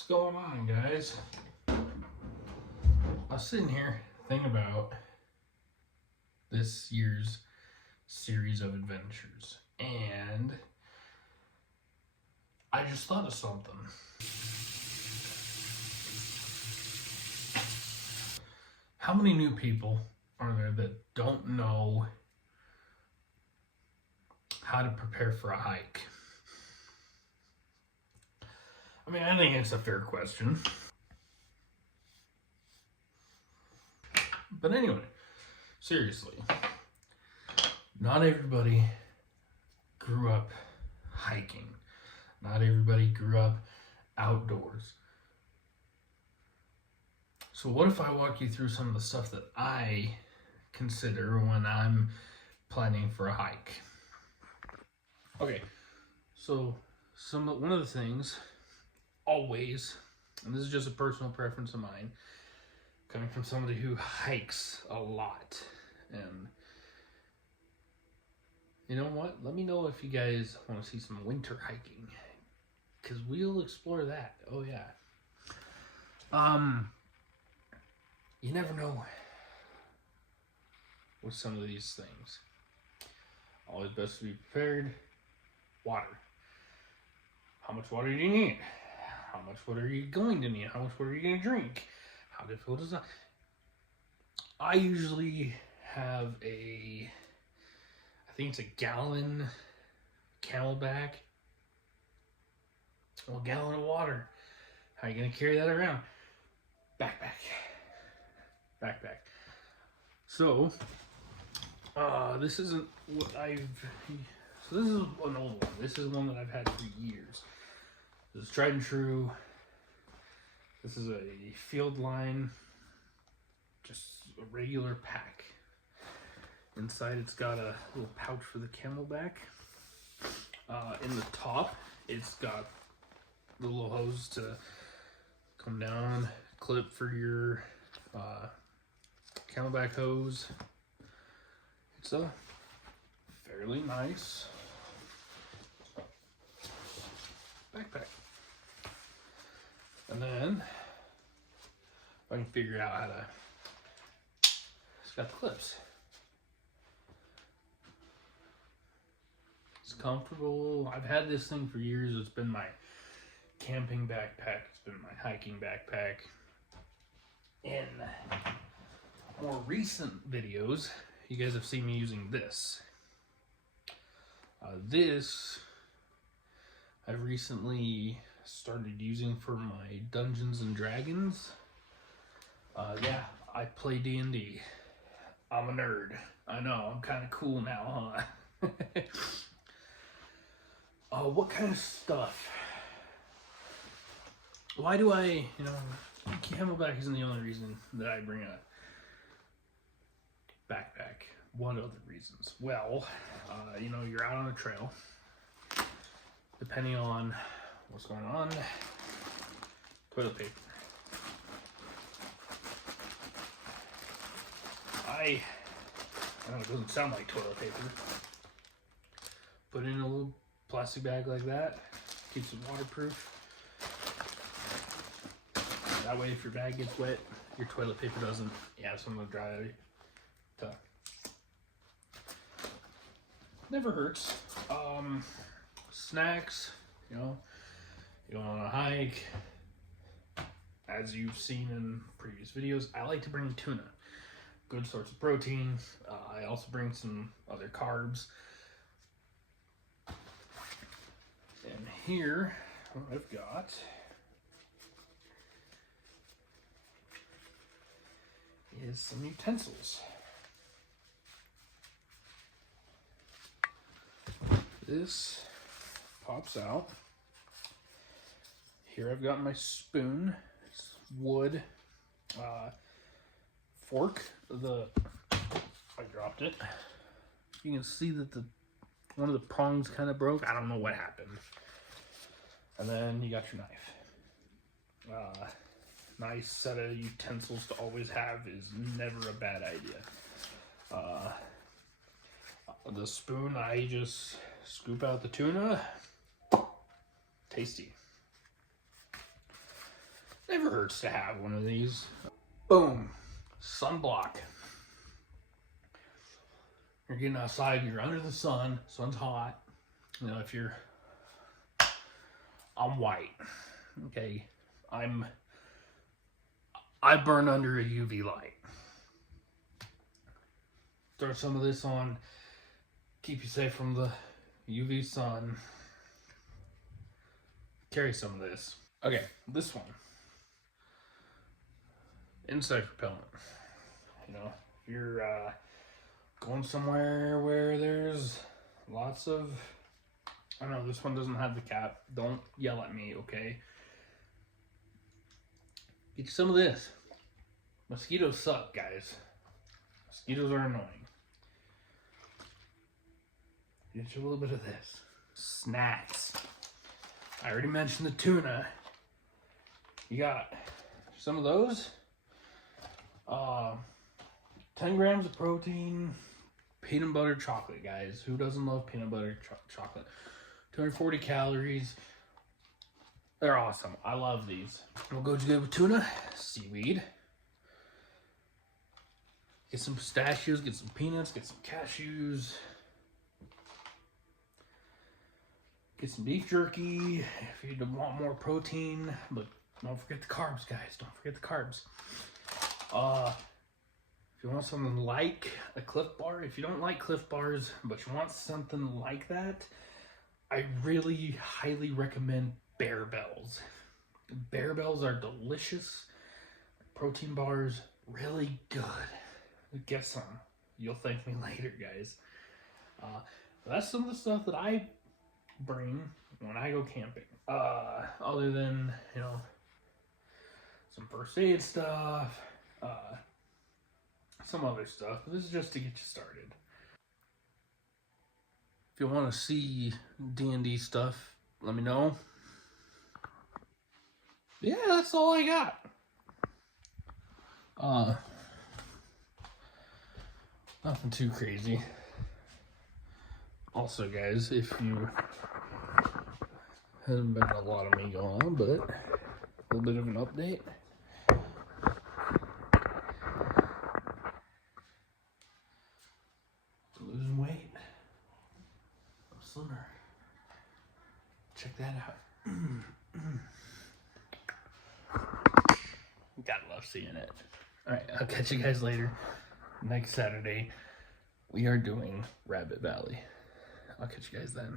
What's going on, guys? I was sitting here thinking about this year's series of adventures, and I just thought of something. How many new people are there that don't know how to prepare for a hike? I mean, I think it's a fair question. But anyway, seriously, not everybody grew up hiking. Not everybody grew up outdoors. So what if I walk you through some of the stuff that I consider when I'm planning for a hike? Okay, so one of the things, always, and this is just a personal preference of mine, coming from somebody who hikes a lot, and you know what? Let me know if you guys want to see some winter hiking, because we'll explore that. Oh yeah. You never know with some of these things. Always best to be prepared. Water. How much water do you need? How much water are you going to need? How much water are you going to drink? How difficult is that? I usually have I think it's a gallon Camelback. Well, a gallon of water. How are you going to carry that around? Backpack. So, this isn't what so this is an old one. This is one that I've had for years. This is tried and true. This is a field line, just a regular pack. Inside it's got a little pouch for the Camelback. In the top, it's got the little hose to come down, clip for your Camelback hose. It's a fairly nice backpack. And then I can figure out how to, it's got the clips. It's comfortable. I've had this thing for years. It's been my camping backpack. It's been my hiking backpack. In more recent videos, you guys have seen me using this. This I've recently started using for my Dungeons and Dragons. Yeah, I play D&D. I'm a nerd. I know, I'm kind of cool now, huh? What kind of stuff? Why do I, Camelback isn't the only reason that I bring a backpack. What other reasons? Well, you're out on a trail. Depending on what's going on, toilet paper. I know it doesn't sound like toilet paper. Put in a little plastic bag like that, keeps it waterproof. That way if your bag gets wet, your toilet paper doesn't. You have something to dry to. Never hurts. Snacks, you go on a hike. As you've seen in previous videos, I like to bring tuna. Good source of protein. I also bring some other carbs. And here, what I've got is some utensils. This pops out. Here I've got my spoon. It's wood. Fork. I dropped it. You can see that one of the prongs kind of broke. I don't know what happened. And then you got your knife. Nice set of utensils to always have is never a bad idea. The spoon, I just scoop out the tuna. Tasty. Never hurts to have one of these. Boom. Sunblock. You're getting outside, you're under the sun, sun's hot. You know, if you're, I'm white. Okay. I burn under a UV light. Throw some of this on, keep you safe from the UV sun. Carry some of this. Okay, this one. Insect repellent. You know, if you're going somewhere where there's lots of, I know this one doesn't have the cap. Don't yell at me, okay? Get you some of this. Mosquitoes suck, guys. Mosquitoes are annoying. Get you a little bit of this. Snacks. I already mentioned the tuna. You got some of those. 10 grams of protein. Peanut butter chocolate, guys. Who doesn't love peanut butter chocolate? 240 calories. They're awesome. I love these. What goes good with tuna? Seaweed. Get some pistachios, get some peanuts, get some cashews. Get some beef jerky if you want more protein, but don't forget the carbs, guys. Don't forget the carbs. If you want something like a Cliff Bar, if you don't like Cliff Bars, but you want something like that, I really highly recommend Bear Bells. Bear Bells are delicious. Protein bars, really good. Get some. You'll thank me later, guys. That's some of the stuff that I bring when I go camping. Other than, you know, some first aid stuff, some other stuff. But this is just to get you started. If you want to see D&D stuff, let me know. Yeah, that's all I got. Nothing too crazy. Also, guys, if you hasn't been a lot of me going on, but a little bit of an update. Losing weight. I'm slimmer. Check that out. Gotta love seeing it. Alright, I'll catch you guys later. Next Saturday, we are doing Rabbit Valley. I'll catch you guys then.